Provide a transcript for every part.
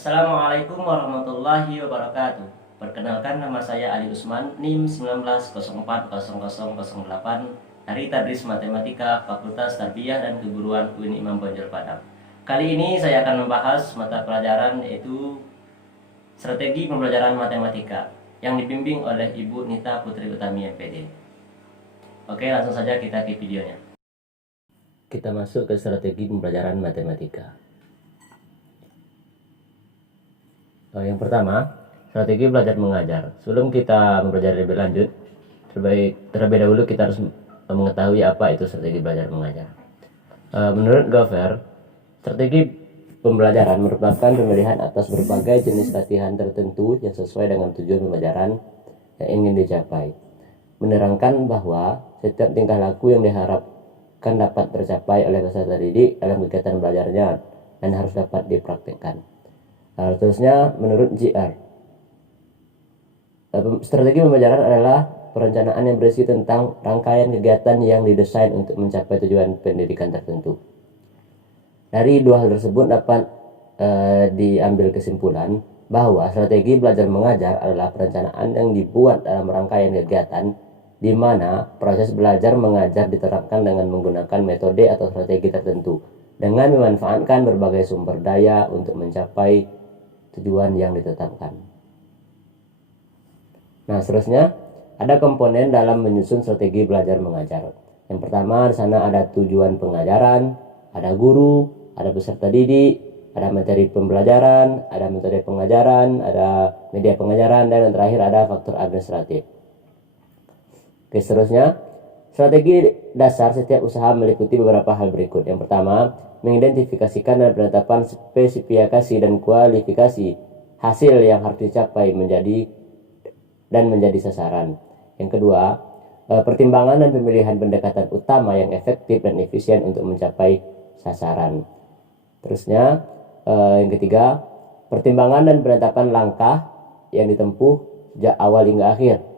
Assalamualaikum warahmatullahi wabarakatuh. Perkenalkan, nama saya Ali Usman, NIM 19040008 dari Tadris Matematika Fakultas Tarbiyah dan Keguruan UIN Imam Bonjol Padang. Kali ini saya akan membahas mata pelajaran yaitu Strategi Pembelajaran Matematika yang dibimbing oleh Ibu Nita Putri Utami MPD. Oke, langsung saja kita ke videonya. Kita masuk ke strategi pembelajaran matematika. Yang pertama, strategi belajar mengajar. Sebelum kita mempelajari lebih lanjut, terlebih dahulu kita harus mengetahui apa itu strategi belajar mengajar. Menurut Gover, strategi pembelajaran merupakan pemilihan atas berbagai jenis latihan tertentu yang sesuai dengan tujuan pembelajaran yang ingin dicapai. Menerangkan bahwa setiap tingkah laku yang diharapkan dapat tercapai oleh peserta didik dalam kegiatan belajarnya dan harus dapat dipraktikkan. Terusnya, menurut JR, strategi pembelajaran adalah perencanaan yang berisi tentang rangkaian kegiatan yang didesain untuk mencapai tujuan pendidikan tertentu. Dari dua hal tersebut dapat diambil kesimpulan bahwa strategi belajar mengajar adalah perencanaan yang dibuat dalam rangkaian kegiatan di mana proses belajar mengajar diterapkan dengan menggunakan metode atau strategi tertentu dengan memanfaatkan berbagai sumber daya untuk mencapai tujuan yang ditetapkan. Nah, seterusnya ada komponen dalam menyusun strategi belajar mengajar. Yang pertama, di sana ada tujuan pengajaran, ada guru, ada peserta didik, ada materi pembelajaran, ada metode pengajaran, ada media pengajaran, dan yang terakhir ada faktor administratif. Oke, seterusnya, strategi dasar setiap usaha meliputi beberapa hal berikut. Yang pertama, mengidentifikasikan dan penetapan spesifikasi dan kualifikasi hasil yang harus dicapai menjadi sasaran. Yang kedua, pertimbangan dan pemilihan pendekatan utama yang efektif dan efisien untuk mencapai sasaran. Terusnya, yang ketiga, pertimbangan dan penetapan langkah yang ditempuh sejak awal hingga akhir.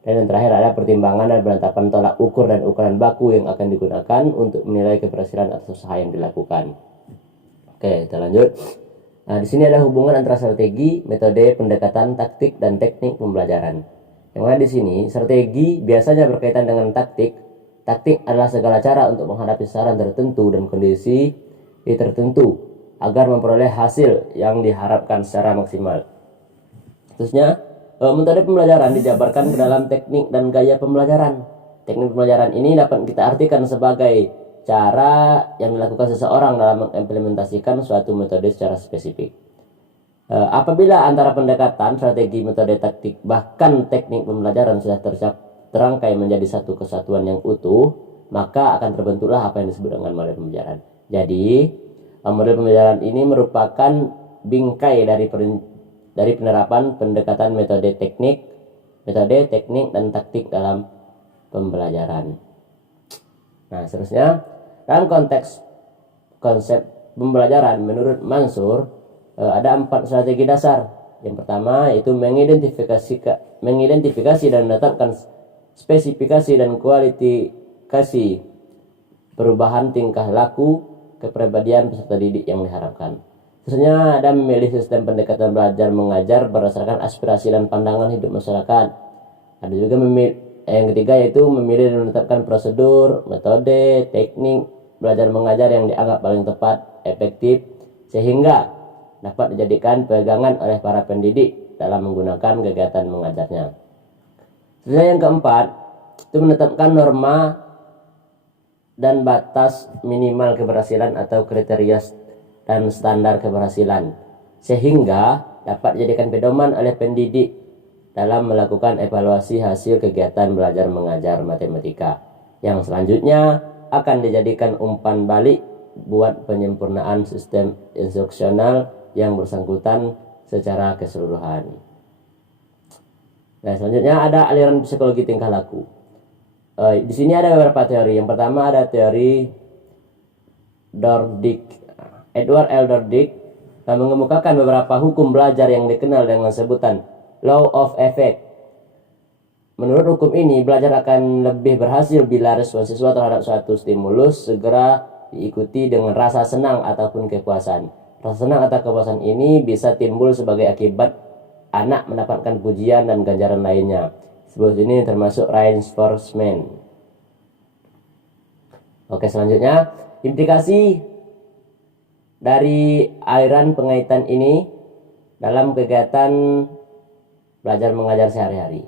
Dan yang terakhir ada pertimbangan dan penetapan tolak ukur dan ukuran baku yang akan digunakan untuk menilai keberhasilan atas usaha yang dilakukan. Oke, kita lanjut. Nah, di sini ada hubungan antara strategi, metode, pendekatan, taktik, dan teknik pembelajaran. Yang mana di sini strategi biasanya berkaitan dengan taktik. Taktik adalah segala cara untuk menghadapi sasaran tertentu dan kondisi tertentu agar memperoleh hasil yang diharapkan secara maksimal. Terusnya, metode pembelajaran dijabarkan ke dalam teknik dan gaya pembelajaran. Teknik pembelajaran ini dapat kita artikan sebagai cara yang dilakukan seseorang dalam mengimplementasikan suatu metode secara spesifik. Apabila antara pendekatan, strategi, metode, taktik, bahkan teknik pembelajaran sudah terangkai menjadi satu kesatuan yang utuh, maka akan terbentuklah apa yang disebut dengan model pembelajaran. Jadi, model pembelajaran ini merupakan bingkai dari penerapan pendekatan metode, teknik, dan taktik dalam pembelajaran. Nah, seterusnya, dalam konsep pembelajaran menurut Mansur ada 4 strategi dasar. Yang pertama yaitu mengidentifikasi dan menetapkan spesifikasi dan kualifikasi perubahan tingkah laku kepribadian peserta didik yang diharapkan. Terusnya ada memilih sistem pendekatan belajar mengajar berdasarkan aspirasi dan pandangan hidup masyarakat. Ada juga yang ketiga yaitu memilih dan menetapkan prosedur, metode, teknik belajar mengajar yang dianggap paling tepat, efektif, sehingga dapat dijadikan pegangan oleh para pendidik dalam menggunakan kegiatan mengajarnya. Terusnya yang keempat itu menetapkan norma dan batas minimal keberhasilan atau kriteria dan standar keberhasilan sehingga dapat dijadikan pedoman oleh pendidik dalam melakukan evaluasi hasil kegiatan belajar mengajar matematika yang selanjutnya akan dijadikan umpan balik buat penyempurnaan sistem instruksional yang bersangkutan secara keseluruhan. Nah, selanjutnya ada aliran psikologi tingkah laku. Di sini ada beberapa teori. Yang pertama ada teori Dordick. Edward L. Dordick mengemukakan beberapa hukum belajar yang dikenal dengan sebutan Law of Effect. Menurut hukum ini, belajar akan lebih berhasil bila respon siswa terhadap suatu stimulus segera diikuti dengan rasa senang ataupun kepuasan. Rasa senang atau kepuasan ini bisa timbul sebagai akibat anak mendapatkan pujian dan ganjaran lainnya. Sebab ini termasuk reinforcement. Oke, selanjutnya implikasi dari aliran pengaitan ini dalam kegiatan belajar mengajar sehari-hari.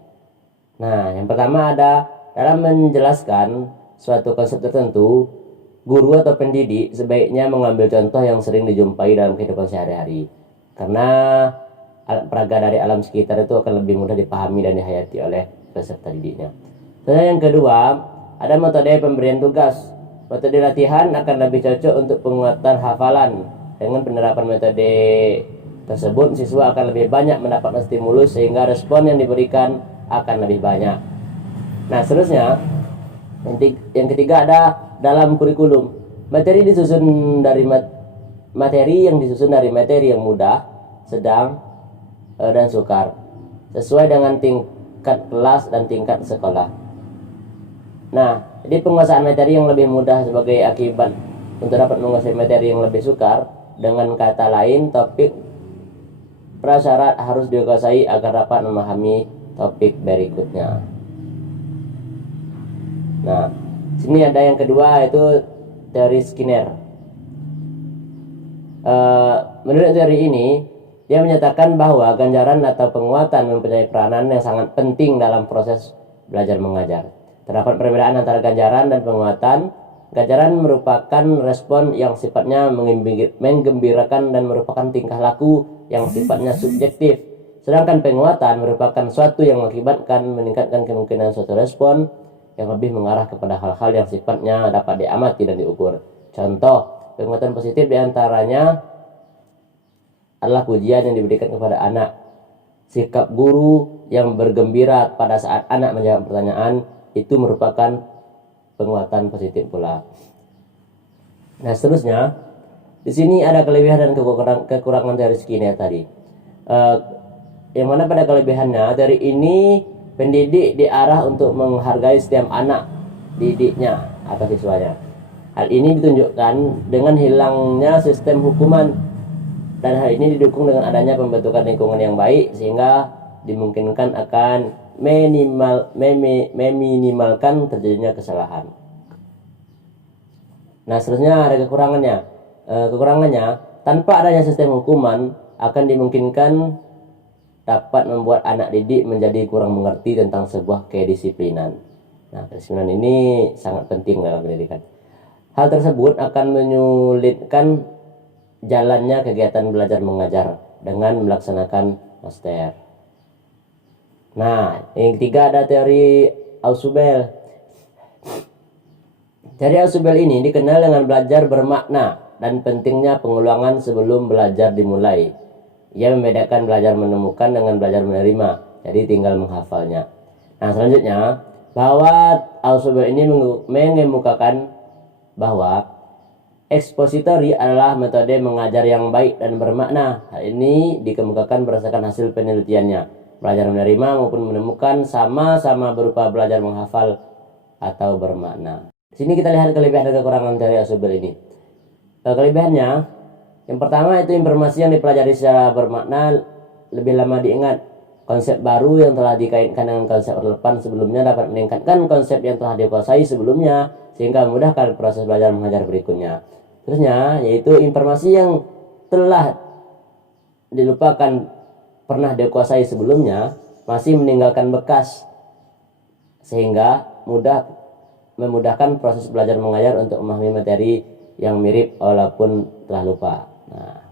Nah, yang pertama ada dalam menjelaskan suatu konsep tertentu, guru atau pendidik sebaiknya mengambil contoh yang sering dijumpai dalam kehidupan sehari-hari. Karena alat peraga dari alam sekitar itu akan lebih mudah dipahami dan dihayati oleh peserta didiknya. Dan yang kedua, ada metode pemberian tugas. Metode latihan akan lebih cocok untuk penguatan hafalan. Dengan penerapan metode tersebut, siswa akan lebih banyak mendapatkan stimulus sehingga respon yang diberikan akan lebih banyak. Nah, seterusnya yang ketiga ada dalam kurikulum. Materi yang disusun dari materi yang mudah, sedang, dan sukar, sesuai dengan tingkat kelas dan tingkat sekolah. Nah, jadi penguasaan materi yang lebih mudah sebagai akibat untuk dapat menguasai materi yang lebih sukar. Dengan kata lain, topik prasyarat harus dikuasai agar dapat memahami topik berikutnya. Nah, sini ada yang kedua, yaitu teori Skinner. Menurut teori ini, dia menyatakan bahwa ganjaran atau penguatan mempunyai peranan yang sangat penting dalam proses belajar mengajar. Terdapat perbedaan antara ganjaran dan penguatan. Ganjaran merupakan respon yang sifatnya menggembirakan dan merupakan tingkah laku yang sifatnya subjektif. Sedangkan penguatan merupakan suatu yang meningkatkan kemungkinan suatu respon yang lebih mengarah kepada hal-hal yang sifatnya dapat diamati dan diukur. Contoh, penguatan positif diantaranya adalah pujian yang diberikan kepada anak. Sikap guru yang bergembira pada saat anak menjawab pertanyaan itu merupakan penguatan positif pula. Nah, seterusnya di sini ada kelebihan dan kekurangan teori Skinner tadi. Yang mana pada kelebihannya, dari ini pendidik diarah untuk menghargai setiap anak didiknya atau siswanya. Hal ini ditunjukkan dengan hilangnya sistem hukuman, dan hal ini didukung dengan adanya pembentukan lingkungan yang baik sehingga dimungkinkan akan meminimalkan terjadinya kesalahan. Nah, seterusnya ada kekurangannya. Kekurangannya, tanpa adanya sistem hukuman akan dimungkinkan dapat membuat anak didik menjadi kurang mengerti tentang sebuah kedisiplinan. Nah, kedisiplinan ini sangat penting dalam pendidikan. Hal tersebut akan menyulitkan jalannya kegiatan belajar mengajar dengan melaksanakan master. Nah, yang ketiga ada teori Ausubel. Teori Ausubel ini dikenal dengan belajar bermakna dan pentingnya pengulangan sebelum belajar dimulai. Ia membedakan belajar menemukan dengan belajar menerima, jadi tinggal menghafalnya. Nah, selanjutnya, bahwa Ausubel ini mengemukakan bahwa ekspositori adalah metode mengajar yang baik dan bermakna. Hal ini dikemukakan berdasarkan hasil penelitiannya. Belajar menerima maupun menemukan sama-sama berupa belajar menghafal atau bermakna. Di sini kita lihat kelebihan dan kekurangan teori Ausubel ini. Kelebihannya, yang pertama itu informasi yang dipelajari secara bermakna lebih lama diingat. Konsep baru yang telah dikaitkan dengan konsep relevan sebelumnya dapat meningkatkan konsep yang telah dikuasai sebelumnya sehingga memudahkan proses belajar mengajar berikutnya. Terusnya, yaitu informasi yang telah dilupakan pernah dikuasai sebelumnya masih meninggalkan bekas sehingga memudahkan proses belajar mengajar untuk memahami materi yang mirip walaupun telah lupa. Nah,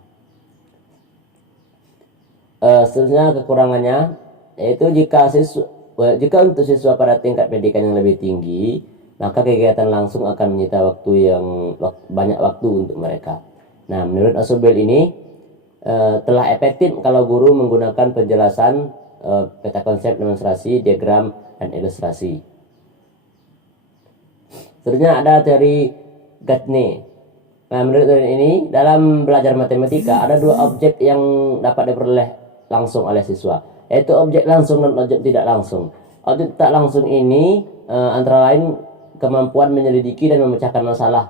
seterusnya kekurangannya yaitu jika untuk siswa pada tingkat pendidikan yang lebih tinggi, maka kegiatan langsung akan menyita banyak waktu untuk mereka. Nah, menurut Ausubel ini telah efektif kalau guru menggunakan penjelasan peta konsep, demonstrasi, diagram, dan ilustrasi. Seterusnya ada teori Gagne. Nah, menurut teori ini, dalam belajar matematika ada dua objek yang dapat diperoleh langsung oleh siswa, yaitu objek langsung dan objek tidak langsung. Objek tak langsung ini antara lain kemampuan menyelidiki dan memecahkan masalah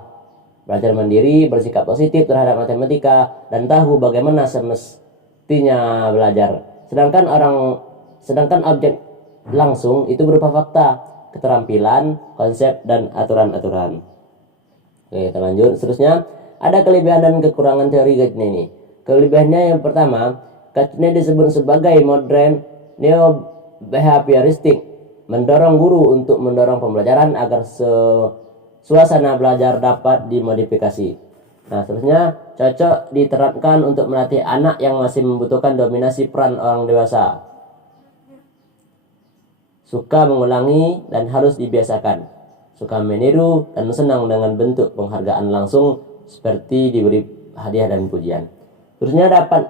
belajar mandiri, bersikap positif terhadap matematika, dan tahu bagaimana semestinya belajar. Sedangkan objek langsung itu berupa fakta, keterampilan, konsep, dan aturan-aturan. Oke, kita lanjut. Seterusnya, ada kelebihan dan kekurangan teori Gatsby ini. Kelebihannya yang pertama, Gatsby disebut sebagai modern neo-behavioristik, mendorong guru untuk mendorong pembelajaran agar suasana belajar dapat dimodifikasi. Nah, seterusnya, cocok diterapkan untuk melatih anak yang masih membutuhkan dominasi peran orang dewasa. Suka mengulangi dan harus dibiasakan. Suka meniru dan senang dengan bentuk penghargaan langsung seperti diberi hadiah dan pujian. Terusnya dapat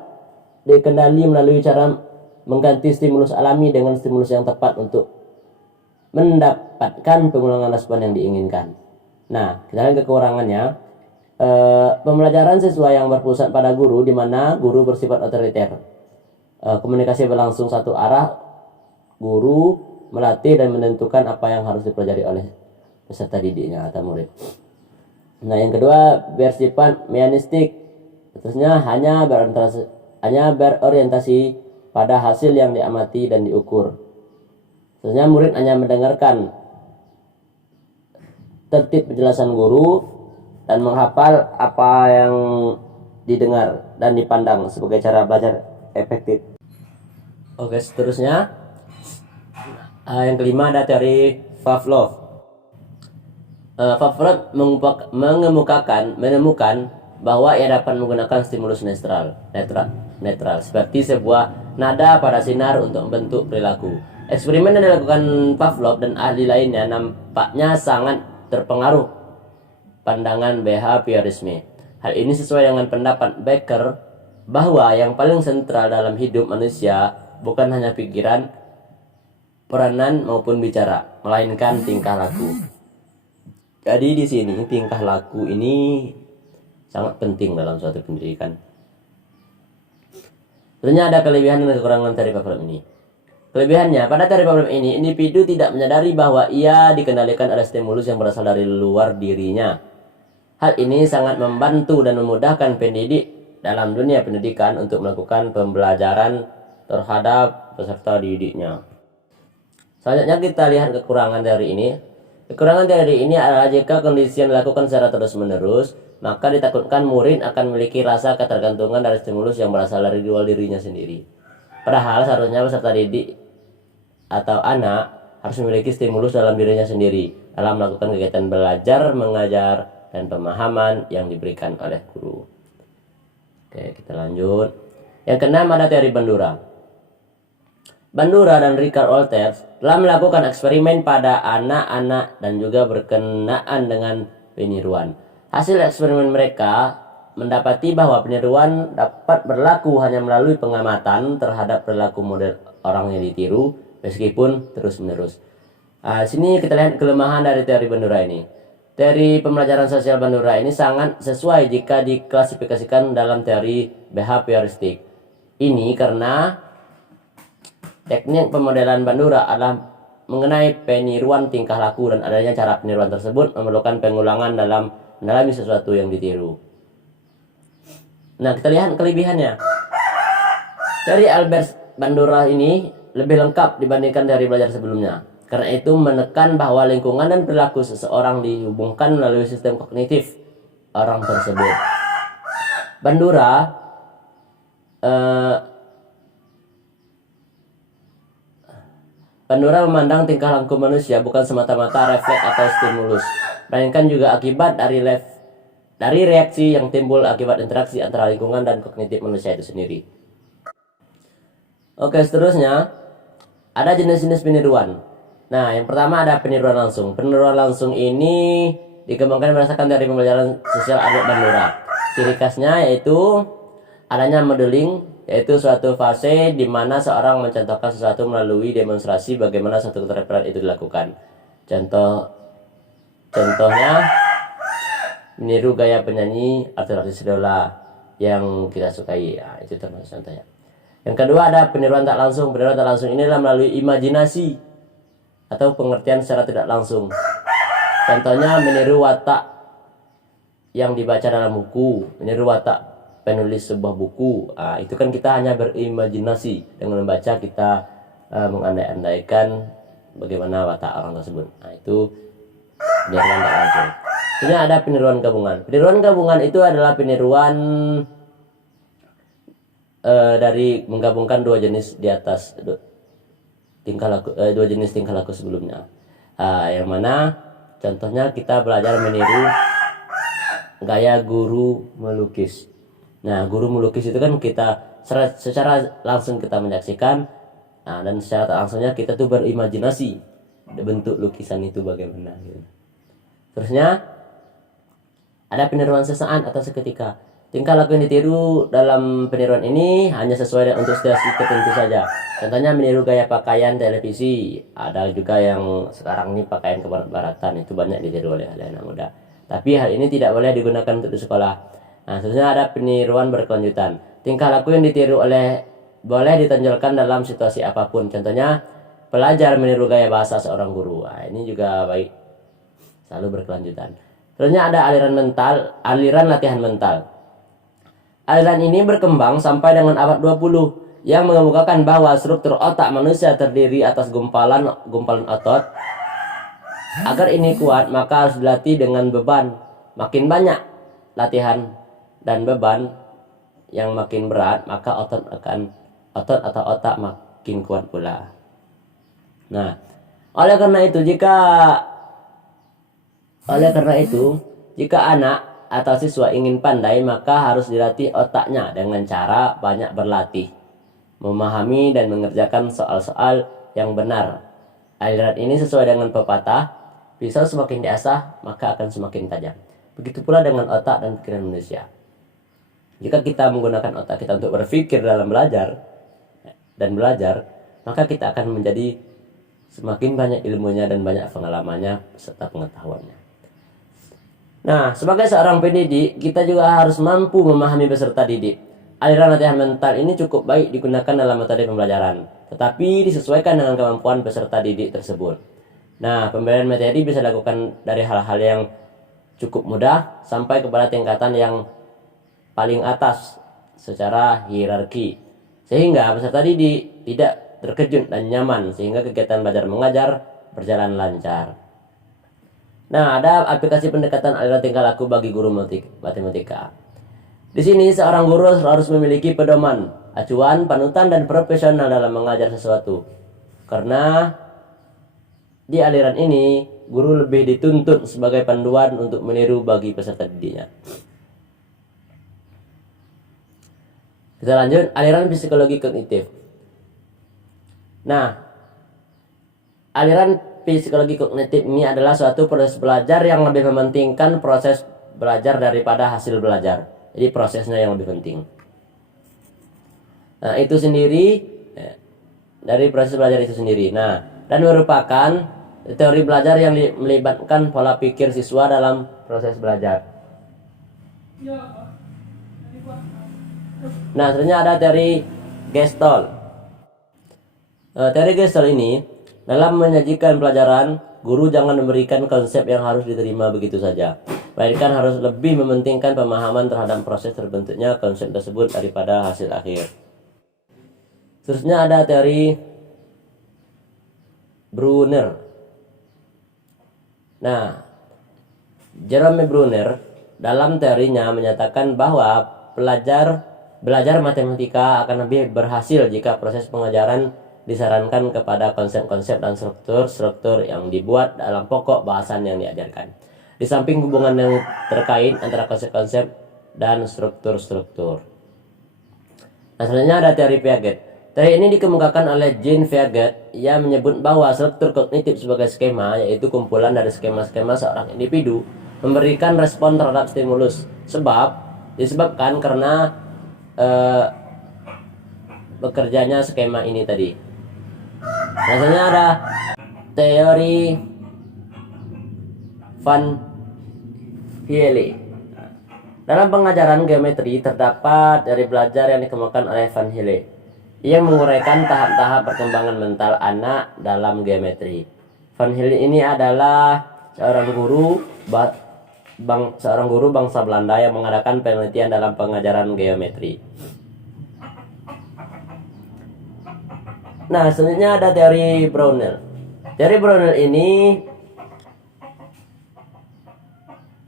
dikendali melalui cara mengganti stimulus alami dengan stimulus yang tepat untuk mendapatkan pengulangan respon yang diinginkan. Nah, kita lihat kekurangannya. Pembelajaran siswa yang berpusat pada guru, di mana guru bersifat otoriter. Komunikasi berlangsung satu arah, guru melatih dan menentukan apa yang harus dipelajari oleh peserta didiknya atau murid. Nah, yang kedua, bersifat meanistik. Terusnya hanya berorientasi pada hasil yang diamati dan diukur. Terusnya murid hanya mendengarkan tertib penjelasan guru dan menghafal apa yang didengar dan dipandang sebagai cara belajar efektif. Oke, seterusnya yang kelima ada teori Pavlov. Pavlov menemukan bahwa ia dapat menggunakan stimulus netral seperti sebuah nada pada sinar untuk membentuk perilaku. Eksperimen yang dilakukan Pavlov dan ahli lainnya nampaknya sangat terpengaruh pandangan behaviorisme. Hal ini sesuai dengan pendapat Becker bahwa yang paling sentral dalam hidup manusia bukan hanya pikiran, peranan maupun bicara, melainkan tingkah laku. Jadi di sini tingkah laku ini sangat penting dalam suatu pendidikan. Tentunya ada kelebihan dan kekurangan teori Pavlov ini. Kelebihannya, pada teori Pavlov ini, individu tidak menyadari bahwa ia dikendalikan oleh stimulus yang berasal dari luar dirinya. Hal ini sangat membantu dan memudahkan pendidik dalam dunia pendidikan untuk melakukan pembelajaran terhadap peserta didiknya. Selanjutnya kita lihat kekurangan teori ini. Kekurangan teori ini adalah jika kondisi yang dilakukan secara terus-menerus, maka ditakutkan murid akan memiliki rasa ketergantungan dari stimulus yang berasal dari luar dirinya sendiri. Padahal seharusnya peserta didik atau anak harus memiliki stimulus dalam dirinya sendiri dalam melakukan kegiatan belajar, mengajar, dan pemahaman yang diberikan oleh guru. Oke, kita lanjut. Yang keenam ada teori Bandura. Bandura dan Richard Walters telah melakukan eksperimen pada anak-anak dan juga berkenaan dengan peniruan. Hasil eksperimen mereka mendapati bahwa peniruan dapat berlaku hanya melalui pengamatan terhadap perilaku model orang yang ditiru meskipun terus-menerus. Sini kita lihat kelemahan dari teori Bandura ini. Teori pembelajaran sosial Bandura ini sangat sesuai jika diklasifikasikan dalam teori behavioristik. Ini karena teknik pemodelan Bandura adalah mengenai peniruan tingkah laku dan adanya cara peniruan tersebut memerlukan pengulangan dalam mendalami sesuatu yang ditiru. Nah, kita lihat kelebihannya. Teori Albert Bandura ini lebih lengkap dibandingkan teori belajar sebelumnya. Karena itu menekan bahwa lingkungan dan perilaku seseorang dihubungkan melalui sistem kognitif orang tersebut. Bandura memandang tingkah laku manusia bukan semata-mata refleks atau stimulus, melainkan juga akibat dari reaksi yang timbul akibat interaksi antara lingkungan dan kognitif manusia itu sendiri. Oke, seterusnya ada jenis-jenis peniruan. Nah, yang pertama ada peniruan langsung. Peniruan langsung ini dikembangkan berdasarkan dari pembelajaran sosial Albert Bandura. Ciri khasnya yaitu adanya modeling, yaitu suatu fase di mana seorang mencontohkan sesuatu melalui demonstrasi bagaimana suatu keterampilan itu dilakukan. Contohnya meniru gaya penyanyi artis idola yang kita sukai. Ya, itu termasuk contohnya. Yang kedua ada peniruan tak langsung. Peniruan tak langsung ini adalah melalui imajinasi atau pengertian secara tidak langsung. Contohnya meniru watak yang dibaca dalam buku, meniru watak penulis sebuah buku. Itu kan kita hanya berimajinasi dengan membaca, kita mengandai-andaikan bagaimana watak orang tersebut. Itu peniruan tak langsung. Sebenarnya ada peniruan gabungan. Peniruan gabungan itu adalah peniruan dari menggabungkan dua jenis di atas tingkah laku, dua jenis tingkah laku sebelumnya. Yang mana contohnya kita belajar meniru gaya guru melukis. Nah, guru melukis itu kan kita secara langsung kita menyaksikan, dan secara tak langsungnya kita tuh berimajinasi bentuk lukisan itu bagaimana gitu. Terusnya ada peniruan sesaat atau seketika. Tingkah laku yang ditiru dalam peniruan ini hanya sesuai untuk situasi tertentu saja. Contohnya meniru gaya pakaian televisi. Ada juga yang sekarang ini pakaian kebarat-baratan, itu banyak ditiru oleh anak muda. Tapi hal ini tidak boleh digunakan untuk di sekolah. Nah, seterusnya ada peniruan berkelanjutan. Tingkah laku yang ditiru boleh ditonjolkan dalam situasi apapun. Contohnya pelajar meniru gaya bahasa seorang guru. Ini juga baik, selalu berkelanjutan. Seterusnya ada aliran latihan mental. Aliran ini berkembang sampai dengan abad 20 yang mengemukakan bahwa struktur otak manusia terdiri atas gumpalan otot. Agar ini kuat, maka harus dilatih dengan beban. Makin banyak latihan dan beban yang makin berat, maka otot atau otak makin kuat pula. Nah, oleh karena itu jika anak atau siswa ingin pandai, maka harus dilatih otaknya dengan cara banyak berlatih, memahami dan mengerjakan soal-soal yang benar. Aliran ini sesuai dengan pepatah, pisau semakin diasah maka akan semakin tajam. Begitu pula dengan otak dan pikiran manusia. Jika kita menggunakan otak kita untuk berpikir dalam belajar, maka kita akan menjadi semakin banyak ilmunya dan banyak pengalamannya serta pengetahuannya. Nah, sebagai seorang pendidik, kita juga harus mampu memahami peserta didik. Aliran latihan mental ini cukup baik digunakan dalam metode pembelajaran, tetapi disesuaikan dengan kemampuan peserta didik tersebut. Nah, pemberian materi bisa dilakukan dari hal-hal yang cukup mudah sampai kepada tingkatan yang paling atas secara hierarki, sehingga peserta didik tidak terkejut dan nyaman, sehingga kegiatan belajar mengajar berjalan lancar. Nah, ada aplikasi pendekatan aliran tingkah laku bagi guru matematika. Di sini seorang guru harus memiliki pedoman, acuan, panutan, dan profesional dalam mengajar sesuatu. Karena di aliran ini, guru lebih dituntut sebagai panduan untuk meniru bagi peserta didiknya. Kita lanjut, aliran psikologi kognitif. Nah, aliran psikologi kognitif ini adalah suatu proses belajar yang lebih mementingkan proses belajar daripada hasil belajar. Jadi prosesnya yang lebih penting. Nah, itu sendiri dari proses belajar itu sendiri. Nah, dan merupakan teori belajar yang melibatkan pola pikir siswa dalam proses belajar. Nah, sebenarnya ada teori Gestalt. Teori Gestalt ini dalam menyajikan pelajaran, guru jangan memberikan konsep yang harus diterima begitu saja, melainkan harus lebih mementingkan pemahaman terhadap proses terbentuknya konsep tersebut daripada hasil akhir. Seterusnya ada teori Brunner. Nah, Jerome Brunner dalam teorinya menyatakan bahwa belajar matematika akan lebih berhasil jika proses pengajaran disarankan kepada konsep-konsep dan struktur-struktur yang dibuat dalam pokok bahasan yang diajarkan. Di samping hubungan yang terkait antara konsep-konsep dan struktur-struktur. Nah, selanjutnya ada teori Piaget. Teori ini dikemukakan oleh Jean Piaget yang menyebut bahwa struktur kognitif sebagai skema, yaitu kumpulan dari skema-skema seorang individu memberikan respon terhadap stimulus. Disebabkan karena bekerjanya skema ini tadi. Biasanya ada teori Van Hiele. Dalam pengajaran geometri terdapat teori belajar yang dikemukakan oleh Van Hiele yang menguraikan tahap-tahap perkembangan mental anak dalam geometri. Van Hiele ini adalah seorang guru seorang guru bangsa Belanda yang mengadakan penelitian dalam pengajaran geometri. Nah, selanjutnya ada teori Brownell. Teori Brownell ini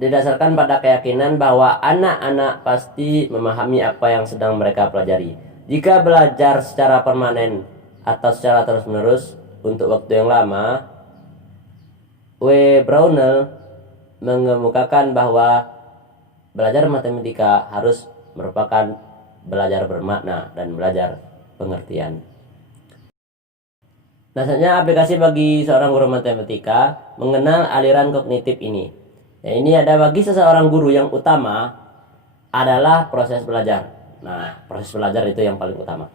didasarkan pada keyakinan bahwa anak-anak pasti memahami apa yang sedang mereka pelajari. Jika belajar secara permanen atau secara terus-menerus untuk waktu yang lama, W. Brownell mengemukakan bahwa belajar matematika harus merupakan belajar bermakna dan belajar pengertian. Nah, selanjutnya aplikasi bagi seorang guru matematika mengenal aliran kognitif ini. Ya, ini ada bagi seseorang guru yang utama adalah proses belajar. Nah, proses belajar itu yang paling utama,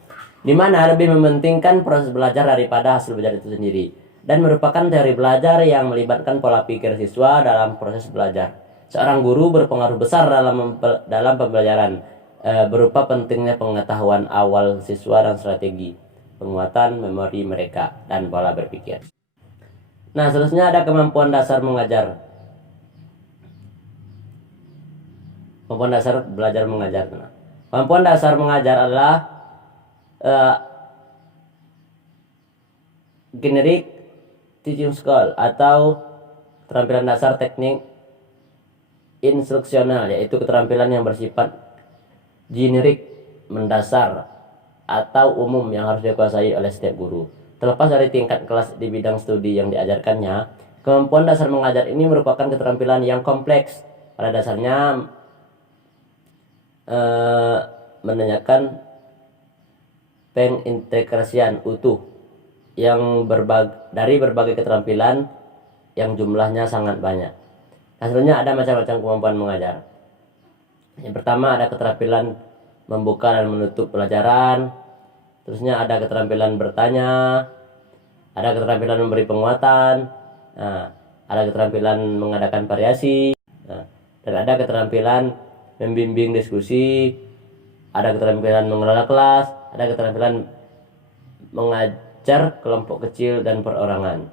di mana lebih mementingkan proses belajar daripada hasil belajar itu sendiri, dan merupakan teori belajar yang melibatkan pola pikir siswa dalam proses belajar. Seorang guru berpengaruh besar dalam pembelajaran, berupa pentingnya pengetahuan awal siswa dan strategi penguatan memori mereka dan pola berpikir. Nah, seterusnya ada kemampuan dasar mengajar. Kemampuan dasar belajar mengajar. Nah, kemampuan dasar mengajar adalah generic teaching skill atau keterampilan dasar teknik instruksional, yaitu keterampilan yang bersifat generik, mendasar, atau umum yang harus dikuasai oleh setiap guru. Terlepas dari tingkat kelas di bidang studi yang diajarkannya, kemampuan dasar mengajar ini merupakan keterampilan yang kompleks. Pada dasarnya menanyakan pengintegrasian utuh yang dari berbagai keterampilan yang jumlahnya sangat banyak. Hasilnya ada macam-macam kemampuan mengajar. Yang pertama ada keterampilan membuka dan menutup pelajaran. Terusnya ada keterampilan bertanya, ada keterampilan memberi penguatan, ada keterampilan mengadakan variasi, dan ada keterampilan membimbing diskusi, ada keterampilan mengelola kelas, ada keterampilan mengajar kelompok kecil dan perorangan.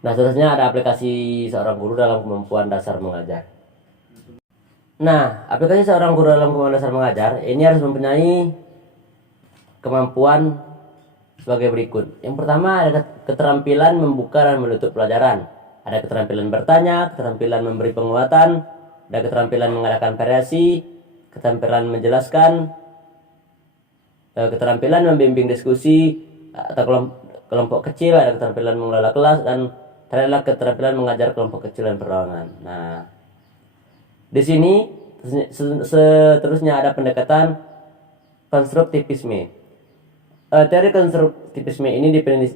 Nah, seterusnya ada aplikasi seorang guru dalam kemampuan dasar mengajar. Nah, aplikasi seorang guru dalam kemampuan dasar mengajar ini harus mempunyai kemampuan sebagai berikut. Yang pertama ada keterampilan membuka dan menutup pelajaran, ada keterampilan bertanya, keterampilan memberi penguatan, ada keterampilan mengadakan variasi, keterampilan menjelaskan, keterampilan membimbing diskusi atau kelompok kecil, ada keterampilan mengelola kelas, dan adalah keterampilan mengajar kelompok kecil dan perorangan. Nah, di sini seterusnya ada pendekatan konstruktivisme. Teori konstruktivisme ini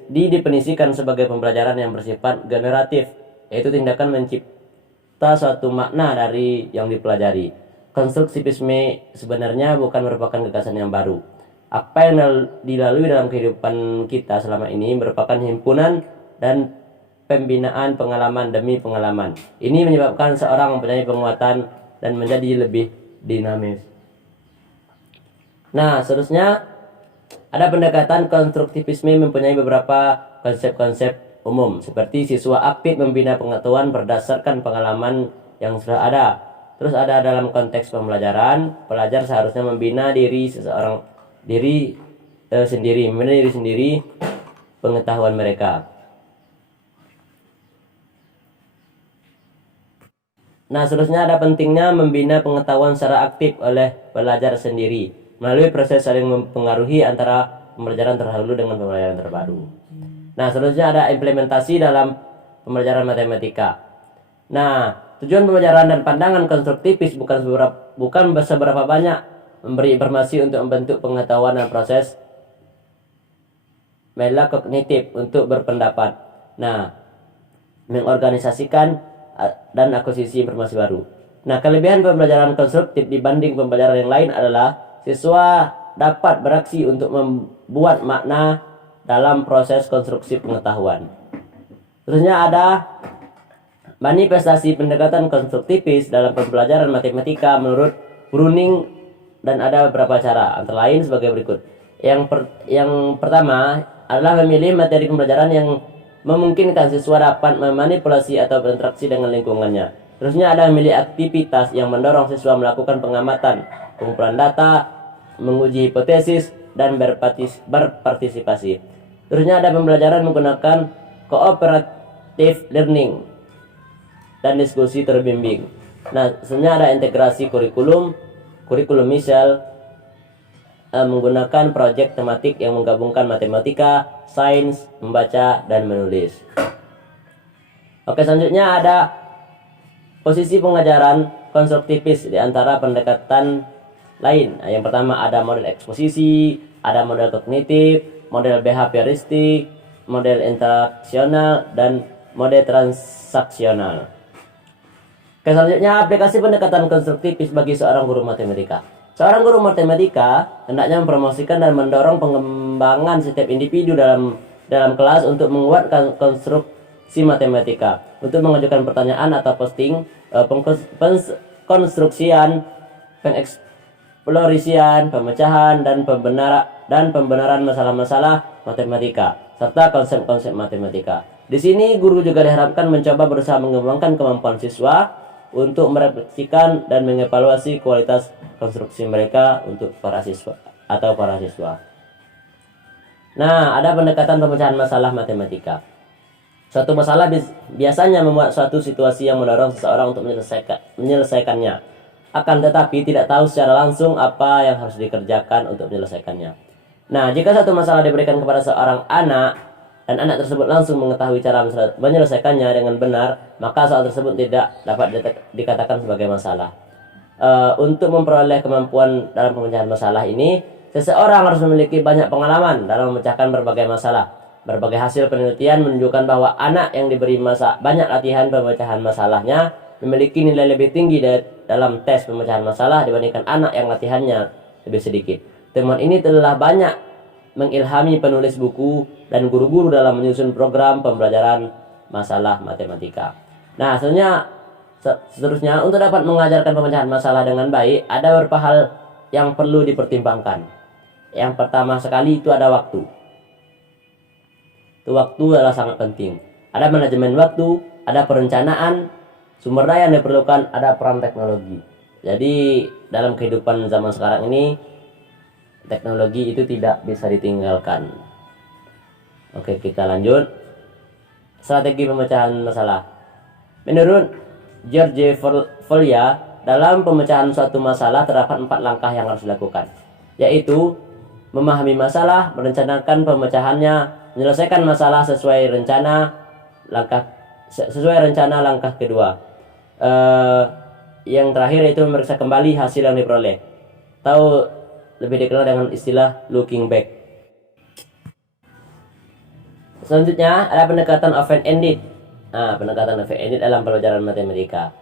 didefinisikan sebagai pembelajaran yang bersifat generatif, yaitu tindakan mencipta suatu makna dari yang dipelajari. Konstruktivisme sebenarnya bukan merupakan gagasan yang baru. Apa yang dilalui dalam kehidupan kita selama ini merupakan himpunan dan pembinaan pengalaman demi pengalaman. Ini menyebabkan seorang mempunyai penguatan dan menjadi lebih dinamis. Nah, seterusnya ada pendekatan konstruktivisme mempunyai beberapa konsep-konsep umum, seperti siswa aktif membina pengetahuan berdasarkan pengalaman yang sudah ada. Terus ada dalam konteks pembelajaran, pelajar seharusnya membina diri sendiri pengetahuan mereka. Nah, seterusnya ada pentingnya membina pengetahuan secara aktif oleh pelajar sendiri melalui proses saling mempengaruhi antara pembelajaran terdahulu dengan pembelajaran terbaru. Nah, seterusnya ada implementasi dalam pembelajaran matematika. Nah, tujuan pembelajaran dan pandangan konstruktivis bukan seberapa banyak memberi informasi untuk membentuk pengetahuan dan proses melakognitif untuk berpendapat. Nah, mengorganisasikan dan akuisisi informasi baru. Nah, kelebihan pembelajaran konstruktif dibanding pembelajaran yang lain adalah siswa dapat beraksi untuk membuat makna dalam proses konstruksi pengetahuan. Terusnya ada manifestasi pendekatan konstruktivis dalam pembelajaran matematika menurut Browning, dan ada beberapa cara, antara lain sebagai berikut. Yang pertama adalah memilih materi pembelajaran yang memungkinkan siswa dapat memanipulasi atau berinteraksi dengan lingkungannya. Terusnya ada memilih aktivitas yang mendorong siswa melakukan pengamatan, pengumpulan data, menguji hipotesis, dan berpartisipasi. Terusnya ada pembelajaran menggunakan cooperative learning dan diskusi terbimbing. Nah, sebenarnya ada integrasi kurikulum misal menggunakan proyek tematik yang menggabungkan matematika, sains, membaca, dan menulis. Oke, selanjutnya ada posisi pengajaran konstruktivis di antara pendekatan lain. Nah, yang pertama ada model eksposisi, ada model kognitif, model behavioristik, model interaksional, dan model transaksional. Oke, selanjutnya aplikasi pendekatan konstruktivis bagi seorang guru matematika. Seorang guru matematika hendaknya mempromosikan dan mendorong pengembangan setiap individu dalam kelas untuk menguatkan konstruksi matematika, untuk mengajukan pertanyaan atau posting, konstruksian, pengeksplorasian, pemecahan, dan pembenaran masalah-masalah matematika, serta konsep-konsep matematika. Di sini guru juga diharapkan mencoba berusaha mengembangkan kemampuan siswa untuk merefleksikan dan mengevaluasi kualitas konstruksi mereka untuk para siswa. Nah, ada pendekatan pemecahan masalah matematika. Suatu masalah biasanya membuat suatu situasi yang mendorong seseorang untuk menyelesaikannya. Akan tetapi tidak tahu secara langsung apa yang harus dikerjakan untuk menyelesaikannya. Nah, jika satu masalah diberikan kepada seorang anak dan anak tersebut langsung mengetahui cara menyelesaikannya dengan benar, maka soal tersebut tidak dapat dikatakan sebagai masalah. Untuk memperoleh kemampuan dalam pemecahan masalah ini, seseorang harus memiliki banyak pengalaman dalam memecahkan berbagai masalah. Berbagai hasil penelitian menunjukkan bahwa anak yang diberi banyak latihan pemecahan masalahnya memiliki nilai lebih tinggi dalam tes pemecahan masalah dibandingkan anak yang latihannya lebih sedikit. Temuan ini telah banyak mengilhami penulis buku dan guru-guru dalam menyusun program pembelajaran masalah matematika. Nah, seterusnya untuk dapat mengajarkan pemecahan masalah dengan baik, ada beberapa hal yang perlu dipertimbangkan. Yang pertama sekali itu ada waktu. Itu waktu adalah sangat penting. Ada manajemen waktu, ada perencanaan, sumber daya yang diperlukan, ada peran teknologi. Jadi dalam kehidupan zaman sekarang ini, teknologi itu tidak bisa ditinggalkan. Oke, kita lanjut. Strategi pemecahan masalah. Menurut George Folya, dalam pemecahan suatu masalah terdapat 4 langkah yang harus dilakukan, yaitu memahami masalah, merencanakan pemecahannya, menyelesaikan masalah sesuai rencana langkah kedua. Yang terakhir yaitu memeriksa kembali hasil yang diperoleh. Tahu lebih dikenal dengan istilah looking back. Selanjutnya ada pendekatan open-ended. Pendekatan open-ended dalam pelajaran matematika.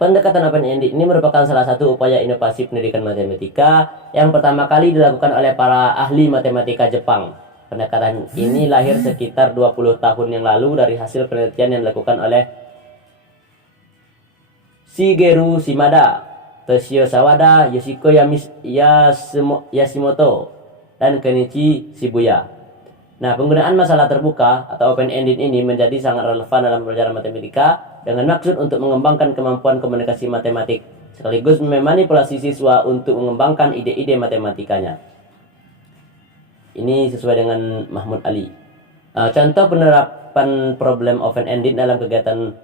Pendekatan open-ended ini merupakan salah satu upaya inovasi pendidikan matematika yang pertama kali dilakukan oleh para ahli matematika Jepang. Pendekatan ini lahir sekitar 20 tahun yang lalu dari hasil penelitian yang dilakukan oleh Shigeru Shimada, Toshio Sawada, Yoshiko Yashimoto, dan Kenichi Shibuya. Nah, penggunaan masalah terbuka atau open-ended ini menjadi sangat relevan dalam pelajaran matematika dengan maksud untuk mengembangkan kemampuan komunikasi matematik, sekaligus memanipulasi siswa untuk mengembangkan ide-ide matematikanya. Ini sesuai dengan Mahmud Ali. Contoh penerapan problem open-ended dalam kegiatan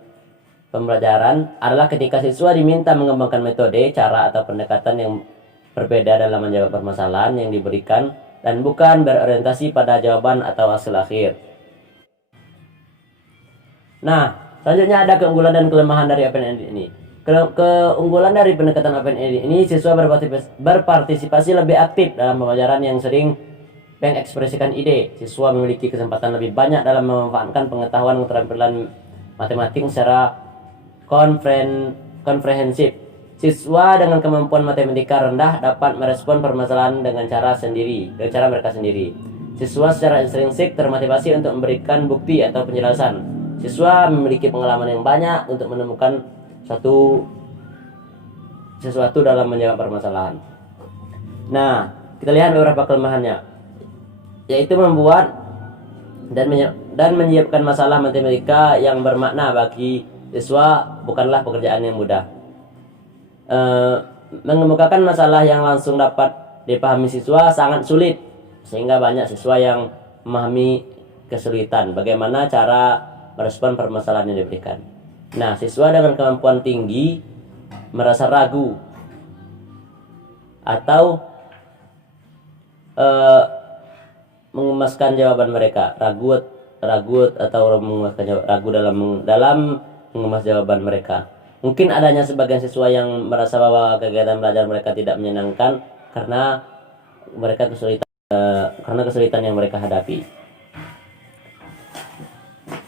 pembelajaran adalah ketika siswa diminta mengembangkan metode, cara, atau pendekatan yang berbeda dalam menjawab permasalahan yang diberikan dan bukan berorientasi pada jawaban atau hasil akhir. Nah, selanjutnya ada keunggulan dan kelemahan dari open-ended ini. Keunggulan dari pendekatan open-ended ini, siswa berpartisipasi lebih aktif dalam pembelajaran yang sering mengekspresikan ide. Siswa memiliki kesempatan lebih banyak dalam memanfaatkan pengetahuan keterampilan matematik secara komprehensif. Siswa dengan kemampuan matematika rendah dapat merespon permasalahan dengan cara mereka sendiri. Siswa secara intrinsik termotivasi untuk memberikan bukti atau penjelasan. Siswa memiliki pengalaman yang banyak untuk menemukan sesuatu dalam menjawab permasalahan. Nah, kita lihat beberapa kelemahannya, yaitu membuat dan dan menyiapkan masalah matematika yang bermakna bagi siswa bukanlah pekerjaan yang mudah. Mengemukakan masalah yang langsung dapat dipahami siswa sangat sulit, sehingga banyak siswa yang memahami kesulitan bagaimana cara merespon permasalahan yang diberikan. Nah, siswa dengan kemampuan tinggi merasa ragu atau mengemaskan jawaban mereka, ragu atau mengemaskan ragu dalam mengemas jawaban mereka. Mungkin adanya sebagian siswa yang merasa bahwa kegiatan belajar mereka tidak menyenangkan karena kesulitan yang mereka hadapi.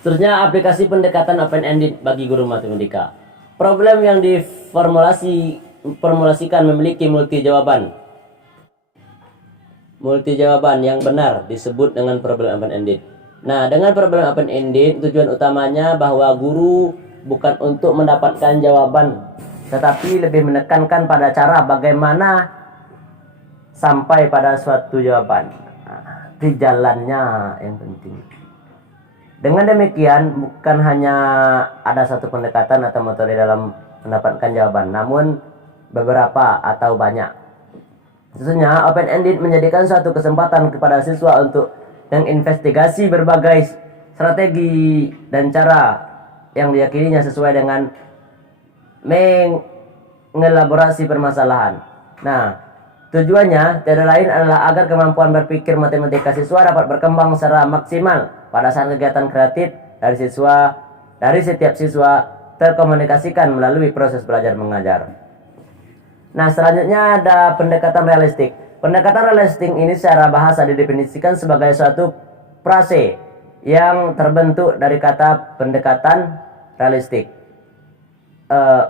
Seterusnya, aplikasi pendekatan open-ended bagi guru matematika. Problem yang diformulasikan memiliki multi jawaban yang benar disebut dengan problem open-ended. Nah, dengan problem open-ended, tujuan utamanya bahwa guru bukan untuk mendapatkan jawaban, tetapi lebih menekankan pada cara bagaimana sampai pada suatu jawaban. Di jalannya yang penting. Dengan demikian, bukan hanya ada satu pendekatan atau metode dalam mendapatkan jawaban, namun beberapa atau banyak. Sesungguhnya, open-ended menjadikan suatu kesempatan kepada siswa untuk menginvestigasi berbagai strategi dan cara yang diyakininya sesuai dengan mengelaborasi permasalahan. Nah, tujuannya tidak lain adalah agar kemampuan berpikir matematika siswa dapat berkembang secara maksimal pada saat kegiatan kreatif dari setiap siswa terkomunikasikan melalui proses belajar mengajar. Nah, selanjutnya ada pendekatan realistik. Pendekatan realistik ini secara bahasa didefinisikan sebagai suatu frase yang terbentuk dari kata pendekatan realistik.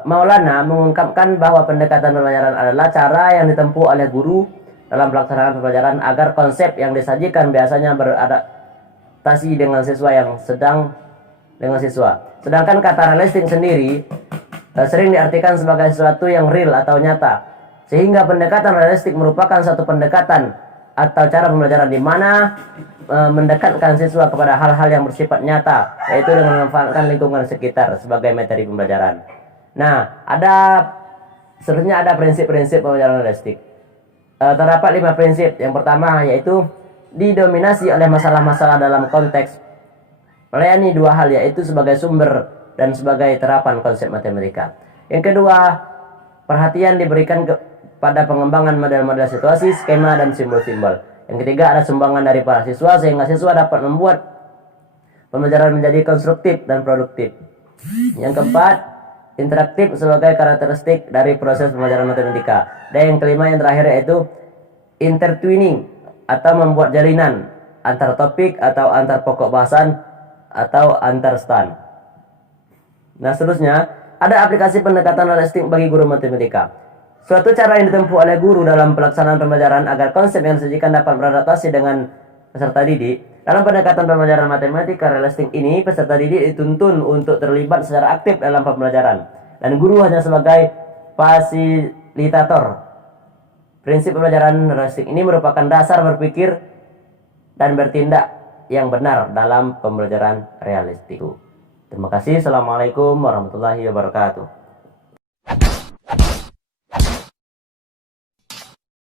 Maulana mengungkapkan bahwa pendekatan pembelajaran adalah cara yang ditempuh oleh guru dalam pelaksanaan pembelajaran agar konsep yang disajikan biasanya beradaptasi dengan siswa. Sedangkan kata realistik sendiri sering diartikan sebagai sesuatu yang real atau nyata, sehingga pendekatan realistik merupakan satu pendekatan atau cara pembelajaran di mana mendekatkan siswa kepada hal-hal yang bersifat nyata, yaitu dengan memanfaatkan lingkungan sekitar sebagai materi pembelajaran. Nah, seterusnya ada prinsip-prinsip pembelajaran realistik. Terdapat 5 prinsip. Yang pertama yaitu didominasi oleh masalah-masalah dalam konteks melayani 2 hal, yaitu sebagai sumber dan sebagai terapan konsep matematika. Yang kedua, perhatian diberikan pada pengembangan model-model situasi, skema, dan simbol-simbol. Yang ketiga, ada sumbangan dari para siswa sehingga siswa dapat membuat pembelajaran menjadi konstruktif dan produktif. Yang keempat, interaktif sebagai karakteristik dari proses pembelajaran matematika. Dan yang kelima, yang terakhir, yaitu intertwining atau membuat jalinan antar topik atau antar pokok bahasan atau antar stand. Nah, seterusnya ada aplikasi pendekatan realistik bagi guru matematika. Suatu cara yang ditempuh oleh guru dalam pelaksanaan pembelajaran agar konsep yang disajikan dapat beradaptasi dengan peserta didik. Dalam pendekatan pembelajaran matematika realistik ini, peserta didik dituntun untuk terlibat secara aktif dalam pembelajaran, dan guru hanya sebagai fasilitator. Prinsip pembelajaran realistik ini merupakan dasar berpikir dan bertindak yang benar dalam pembelajaran realistik. Terima kasih. Assalamualaikum warahmatullahi wabarakatuh.